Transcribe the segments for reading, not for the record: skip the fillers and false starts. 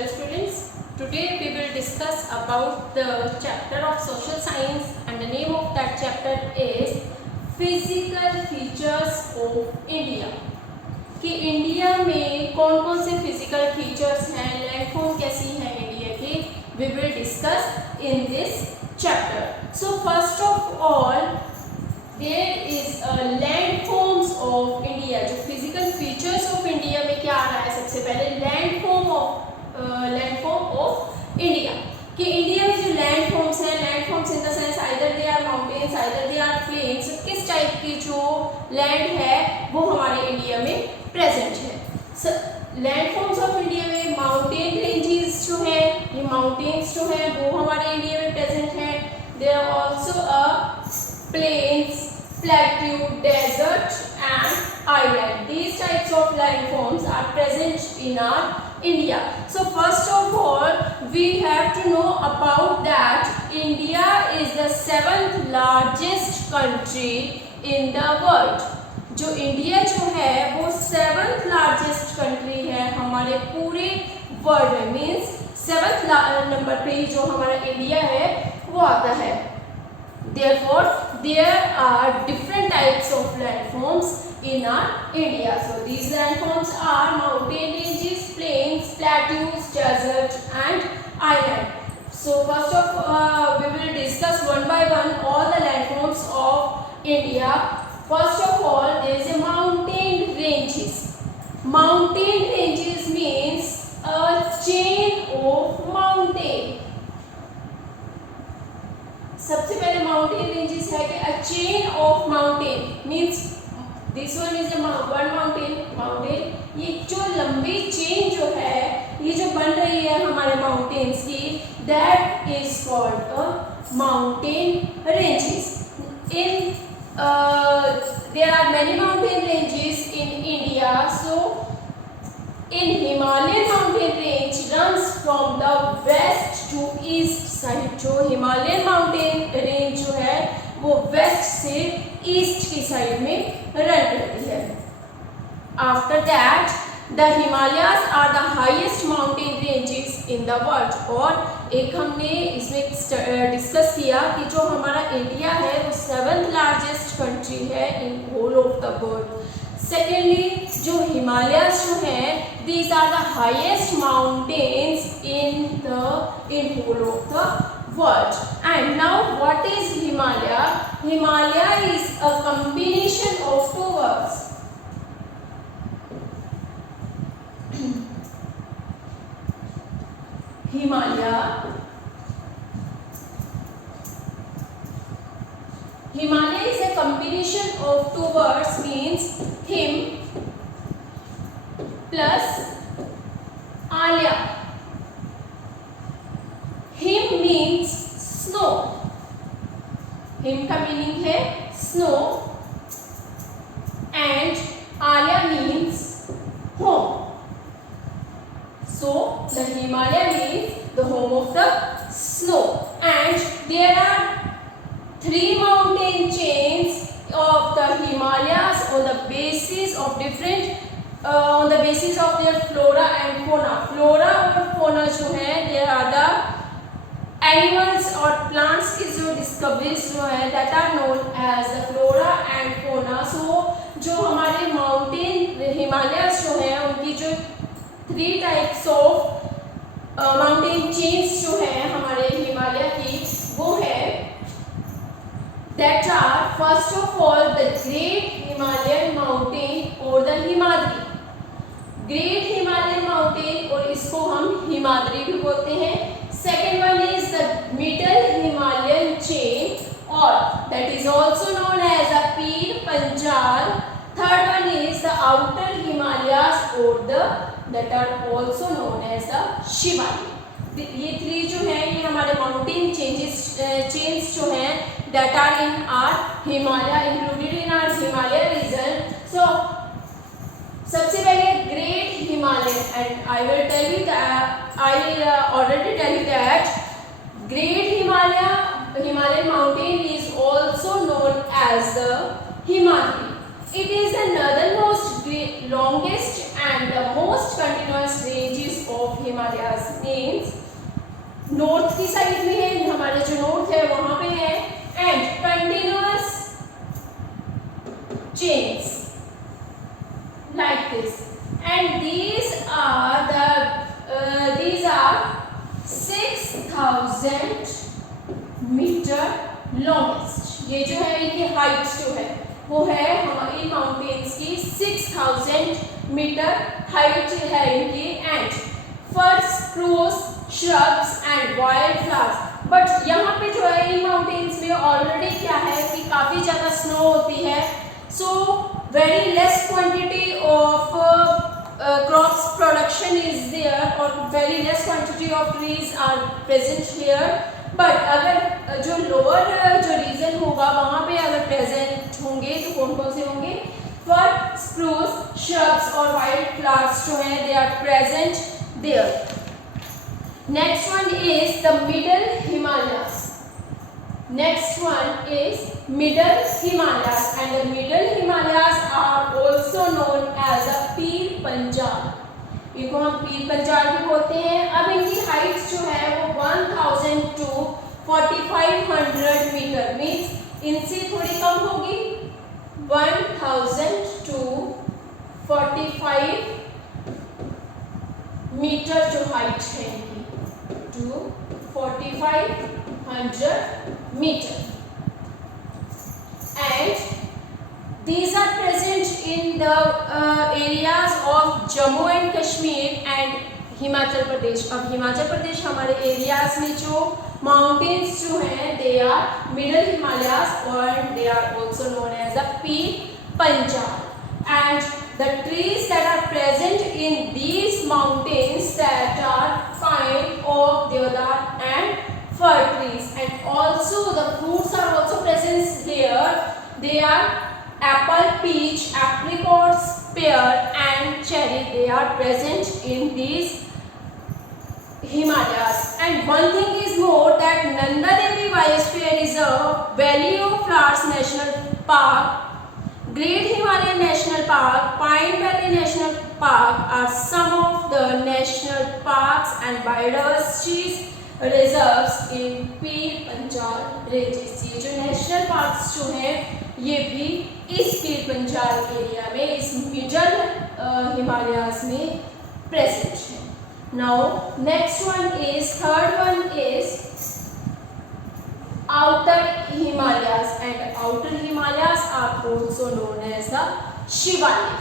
Hello students, today we will discuss about the chapter of social science and the name of that chapter is physical features of India. कि India में कौन कौन से physical features हैं, landform कैसी है India की, we will discuss in this chapter. So first of all there is landforms of India. जो physical features of India में क्या आ रहा है, सबसे पहले landform of India. कि इंडिया में जो landforms हैं, landforms in the sense either they are mountains, either they are plains, किस टाइप की जो land है वो हमारे इंडिया में present है. So, landforms of India में mountain ranges जो है, ये mountains जो है वो हमारे इंडिया में present है. There are also plains, plateau, desert and island. These types of landforms are present in our India. So first of all we have to know about that India is the 7th largest country in the world. जो India जो है वो 7th largest country है हमारे पूरे world में, means 7th number पे ही जो हमारा इंडिया है वो आता है. Therefore, there are different types of landforms in our India. So these landforms are mountain ranges, plains, plateaus, desert, and island. So first of we will discuss one by one all the landforms of India. First of all, there is a mountain ranges. Mountain ranges means a chain of mountain. सबसे पहले mountain ranges है कि a chain of mountain means this one is one mountain. ये जो लंबी chain जो है ये जो बन रही है हमारे माउंटेन्स की, that is called a mountain ranges. In there are many mountain ranges in India. So in Himalayan mountain range runs from the west to east side. जो Himalayan mountain range जो है वो west से east की side में run करती है. After that the Himalayas are the highest mountain ranges in the world. और एक हमने इसमें डिस्कस किया कि जो हमारा इंडिया है वो 7th largest country है in whole of the world. Secondly, जो हिमालयस जो हैं, these are the highest mountains in whole of the world. And now, what is Himalaya? Himalaya is a combination of two words. Himalaya is a combination of two words, means him plus Alya. Him means snow. Him का meaning है snow and Alya means home. So the Himalaya means the home of the snow, and there are 3 mountain chains of the Himalayas on the basis of their flora and fauna. Flora और fauna जो है, there are the animals और plants की जो discoveries जो है, that are known as the flora and fauna. So जो हमारे mountain Himalayas जो है उनकी जो 3 types of mountain chains जो है हमारे हिमालय की, वो है that are first of all the Great Himalayan Mountain or the Himadri. Great Himalayan Mountain और इसको हम हिमाद्री भी बोलते हैं. Second one is the Middle Himalayan Chain or that is also known as the Pir Panjal. Third one is the Outer Himalayas or that are also known as the Shimali. ये 3 जो है ये हमारे माउंटेन चेन्स जो हैं that are in our Himalaya, included in our Himalaya region. So सबसे पहले Great Himalayan, and I will tell you that I already tell you that Great Himalayan mountain is also known as the Himadri. It is the northernmost, longest and the most continuous ranges of Himalayas. Means north की side में है, हमारे जो north है वहां पे है, and continuous chains like this, and these are 6,000 metre longest. ये जो है इनकी हाइट जो है वो है हमारी माउंटेन्स की 6,000 मीटर हाइट है इनकी. एंड फर्स, spruce, shrubs and wildflowers. But यहाँ पे जो है इन माउंटेन्स में ऑलरेडी क्या है कि काफ़ी ज़्यादा स्नो होती है, so very less quantity of crops production is there और very less quantity of trees are present here. But अगर जो लोअर जो रीजन होगा वहाँ पे अगर प्रेजेंट होंगे तो कौन कौन से होंगे? फर, स्प्रूस, shrubs और वाइल्ड फ्लावर्स जो हैं they are present there. Next one is the Middle Himalayas. Next one is Middle Himalayas, and the Middle Himalayas are also known as the Pir Panjal. इनको हम पीर पंजाल भी बोलते हैं. अब इनकी हाइट जो है वो 1000 to 4500 मीटर, मीन्स इनसे थोड़ी कम होगी. 1000 to 45 मीटर जो हाइट है इनकी to 4500 meter, and these are present in the areas of Jammu and Kashmir and Himachal Pradesh. अब हिमाचल प्रदेश हमारे एरियाज में जो माउंटेन्स जो हैं दे आर मिडल हिमालयास और they are also known as the Pir Panjal. And the trees that are present in these mountains that are pine, oak, deodar and fir trees, and also the fruits are also present here. They are apple, peach, apricots, pear and cherry. They are present in these Himalayas. And one thing is more that Nanda Devi Biosphere Reserve, Valley of Flowers National Park, Great Himalayan National Park, Pine Valley National Park are some of the national parks and biodiversity reserves in Pir Panjal ranges. ये जो national parks जो हैं ये भी इस Pir Panjal area में, इस middle Himalayas में प्रेजेंट है. Now next one is, third one is outer Himalayas, and outer Himalayas are also known as the Shivalik.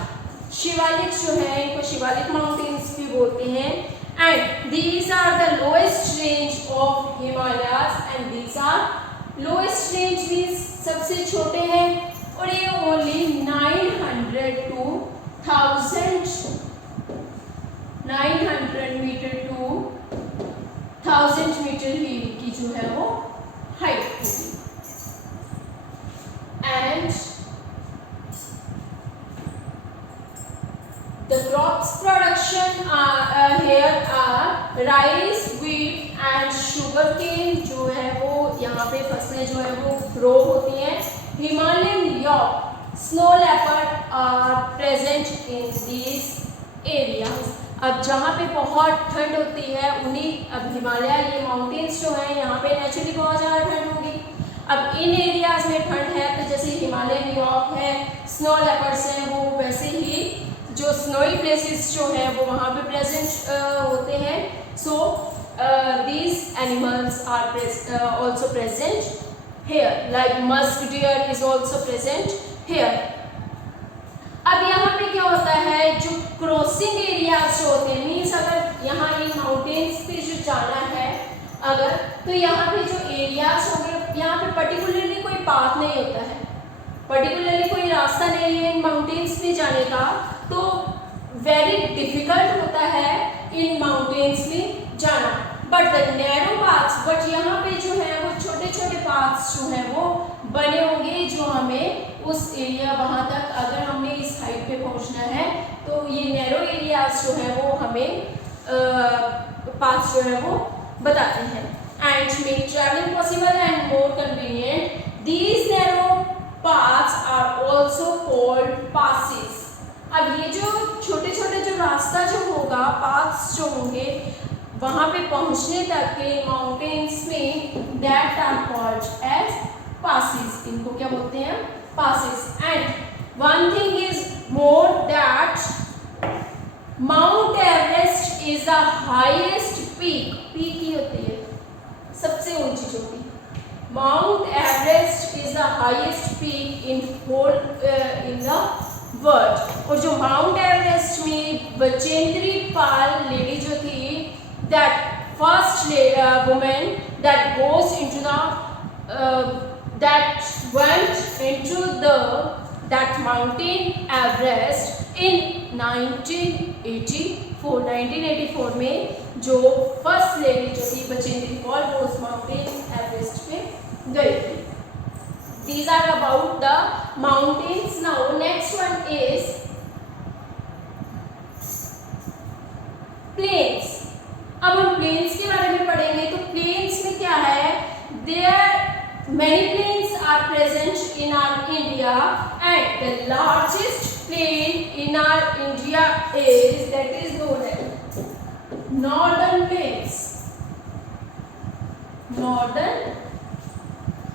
Shivalik जो है इनको शिवालिक माउंटेन्स भी बोलते हैं. And these are the lowest range of Himalayas, and these are lowest range means सबसे छोटे हैं, और ये only 900 to 900 metre to 1000 metre ही इनकी जो है वो हाइट होगी. And the crops production here are rice, wheat and sugarcane. जो है वो यहाँ पे फसलें जो है वो ग्रो होती हैं. Himalayan york, snow leopard are present in these areas. अब जहाँ पे बहुत ठंड होती है उन्हीं, अब हिमालय ये माउंटेन्स जो हैं यहाँ पे नेचुरली बहुत ज़्यादा ठंड होगी. अब इन एरियाज में ठंड है तो जैसे हिमालयन यॉर्क है, स्नो लेपर्ड्स हैं, वो वैसे ही जो स्नोई प्लेसेस जो हैं वो वहाँ पे प्रेजेंट होते हैं. So these animals are also present here, like musk deer is also present here. अब यहाँ पे क्या होता है, जो क्रॉसिंग एरियाज जो होते हैं, मीन्स अगर यहाँ इन माउंटेन्स पे जो जाना है अगर, तो यहाँ पे जो एरियाज होंगे यहाँ पे पर्टिकुलरली कोई पाथ नहीं होता है, पर्टिकुलरली कोई रास्ता नहीं है इन माउंटेन्स पे जाने का, तो वेरी डिफिकल्ट होता है इन माउंटेन्स में जाना. But the narrow paths, but यहाँ पे जो है वो छोटे छोटे पाथ्स जो हैं वो बने होंगे जो हमें उस एरिया वहाँ तक, अगर हमने इस हाइट पे पहुँचना है तो ये नैरो एरियाज जो है वो हमें पाथ्स जो है वो बताते हैं. And make travelling possible and more convenient. These narrow paths are also called passes. अब ये जो छोटे छोटे जो रास्ता जो होगा, paths जो होंगे वहाँ पे पहुँचने तक के माउंटेन्स में, that are called as passes. इनको क्या बोलते हैं? Passes. And one thing is more that Mount Everest is the highest peak. Peak ही होती है सबसे ऊंची चोटी. Mount Everest is the highest peak in the world. और जो Mount Everest में बचेंद्री पाल लेडी जो थी, that first woman that goes into the that went into that mountain Everest in 1984 में जो फर्स्ट लेडी जो थी बचेंद्री पाल वो उस माउंटेन एवरेस्ट पे गई थी. These are about the mountains. Now next one is plains. अब हम plains के बारे में पढ़ेंगे. तो plains में क्या है? There many plains are present in our India, and the largest plain in our India is that is known as Northern Plains. Northern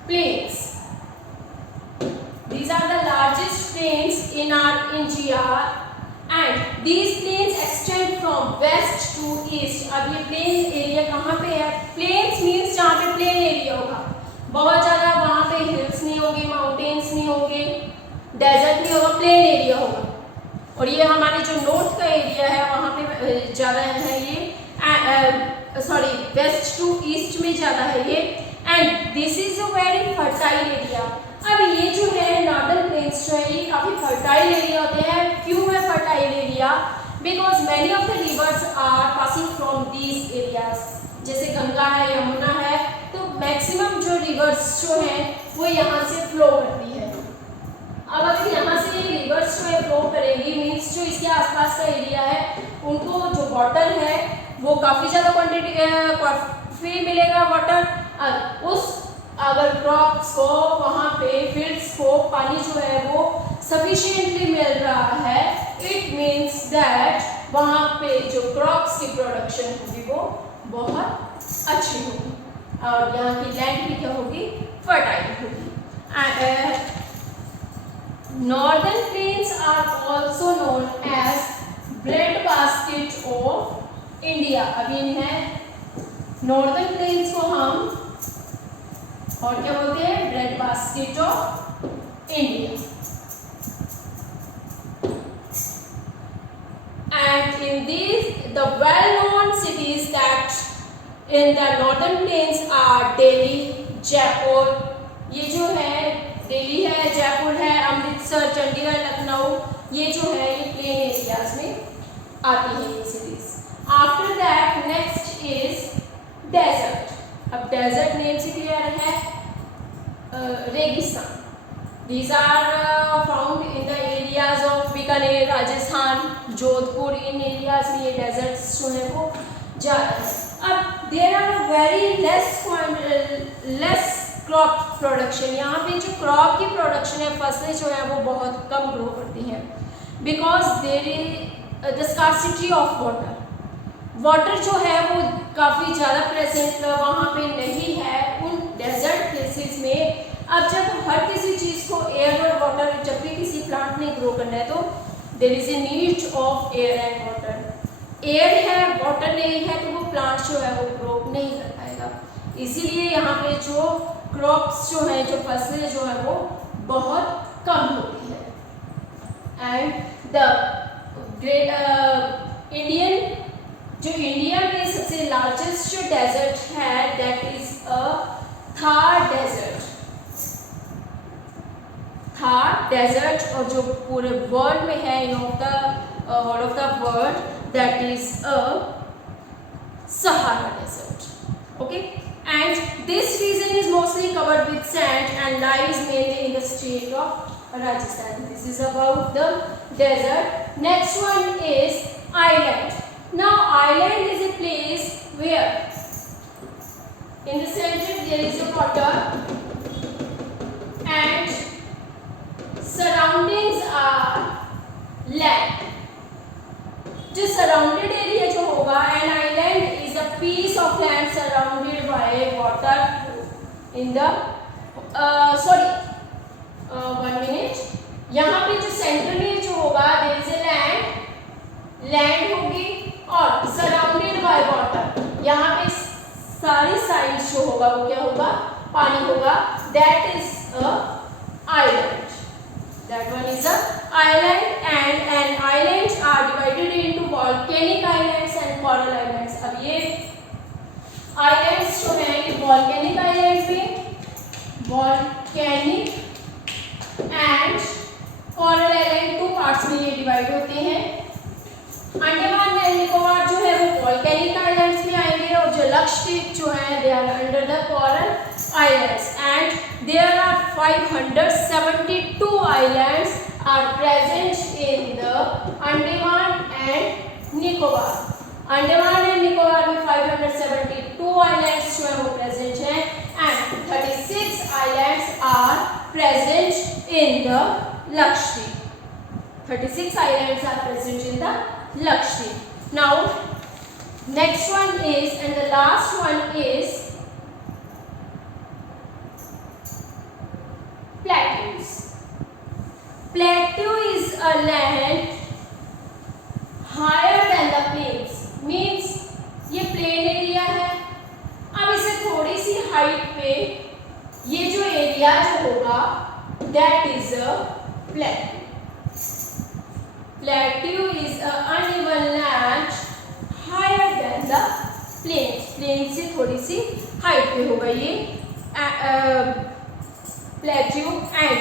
Plains. These are the largest plains in our India, and these plains extend from west to east. अब ये plain area कहाँ पे है? Plains means जहाँ पे plain area होगा, बहुत ज़्यादा वहाँ पे hills नहीं होगी, mountains नहीं होंगे, desert नहीं होगा, plain area होगा. और ये हमारे जो नॉर्थ का एरिया है वहाँ पे ज़्यादा है ये, वेस्ट टू ईस्ट में ज़्यादा है ये. And this is a very fertile area. अब ये जो है नॉर्दर्न प्लेन्स जो है ये काफ़ी फर्टाइल एरिया होते हैं. क्यों है fertile area? Because many of the rivers are passing from these areas. जैसे गंगा है, यमुना है, तो मैक्सिमम जो रिवर्स जो हैं वो यहाँ से फ्लो करती है. अब अगर यहाँ से ये रिवर्स जो है फ्लो करेंगी, मीन्स जो इसके आसपास का एरिया है उनको जो वाटर है वो काफ़ी ज़्यादा क्वांटिटी फ्री मिलेगा वाटर. अगर क्रॉप्स को वहाँ पे फील्ड्स को पानी जो है वो सफिशिएंटली मिल रहा है, इट मीन्स दैट वहाँ पे जो क्रॉप्स की प्रोडक्शन होगी वो बहुत अच्छी होगी और यहाँ की लैंड भी क्या होगी? फर्टाइल होगी. Northern plains are also known as breadbasket of India. अभी है Northern plains को हम और क्या बोलते हैं? breadbasket of India. And in these, the well-known cities that in the Northern plains are Delhi, Jaipur. ये जो है दिल्ली है, जयपुर है, अमृतसर, चंडीगढ़, लखनऊ, ये जो है ये प्लेन एरियाज में आती है ये cities. After that next is desert. अब डेजर्ट नेम से क्लियर है, रेगिस्तान. These are found in the areas of Bikaner, Rajasthan, Jodhpur. इन एरियाज में ये डेजर्ट्स जो है वो ज़्यादा है. अब there are very less crop production. यहाँ पे जो क्रॉप की प्रोडक्शन है, फसलें जो है वो बहुत कम ग्रो करती हैं. Because there is the scarcity of water. Water जो है वो काफ़ी ज़्यादा प्रेजेंट वहाँ पे नहीं है उन डेजर्ट प्लेसेस में. अब जब हर किसी चीज़ को एयर और वाटर, जब भी किसी प्लांट ने ग्रो करना है तो there is a need of air and water. Air है, वाटर नहीं है, तो वो प्लांट जो है वो ग्रो नहीं कर पाएगा. इसीलिए यहाँ पे जो क्रॉप्स जो है, जो फसलें जो है वो बहुत कम होती है. एंड द ग्रेट इंडिया में सबसे लार्जेस्ट जो डेजर्ट है that is Thar desert. Thar desert और जो पूरे वर्ल्ड में है in all of the world that is Sahara desert. Okay. And this region is mostly covered with sand and lies mainly in the state of Rajasthan. This is about the desert. Next one is island. Now island is a place where in the center there is a water and surroundings are land. जो surrounded area जो होगा, an island is a piece of land surrounded by water in the one minute. यहाँ पे जो centre में जो होगा there is a land होगी और सराउंडेड बाय वाटर। यहाँ पे सारी साइड्स जो होगा वो क्या होगा, पानी होगा। That is a island. That one is a island, and islands are divided into volcanic islands and coral islands। अब ये islands जो हैं ये volcanic islands में volcanic and coral island two parts में ये डिवाइड होते हैं। अंडमान एंड निकोबार जो है वो volcanic islands में आएंगे और जो लक्षद्वीप जो है they are under the coral islands, and there are 572 islands are present in the Andaman and Nicobar। Andaman and Nicobar में 572 islands जो है वो present हैं, and 36 islands are present in the Lakshadweep। 36 islands are present in the Lakshadweep। Now next one is, and the last one is plateaus। Plateau is a land higher than the plains, means ये plain area है। अब इसे थोड़ी सी height पे ये जो area जो होगा that is a plateau। Plateau is a uneven land higher than the plains। Plain से थोड़ी सी हाइट पे होगा ये plateau, and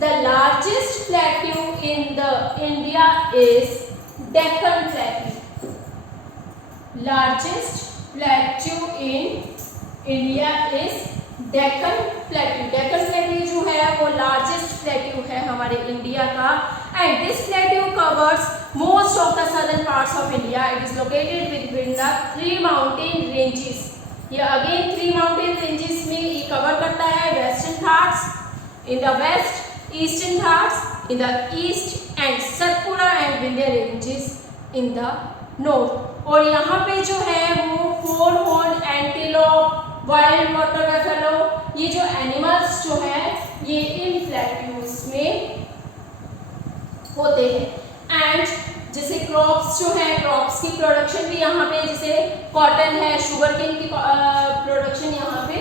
the largest plateau in the India is Deccan Plateau। Largest plateau in India is Deccan Plateau। Deccan Plateau जो है वो largest plateau है हमारे इंडिया का, and this plateau covers most of the southern parts of India। It is located between the 3 mountain ranges। ये again 3 mountain ranges में ये cover करता है। Western Ghats in the west, Eastern Ghats in the east, and Satpura and Vindhya ranges in the north। और यहाँ पे जो है वो 4 horned antelope, wild water buffalo, ये जो एनिमल्स जो है ये इन प्लेट्यूज में होते हैं। एंड जैसे क्रॉप्स जो है, क्रॉप्स की प्रोडक्शन भी यहाँ पे, जैसे कॉटन है, शुगर केन की प्रोडक्शन यहाँ पे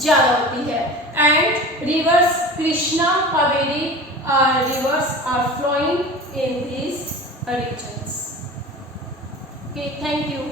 ज़्यादा होती है। And reverse Krishna, Kaveri rivers are flowing in these regions। Okay, thank you।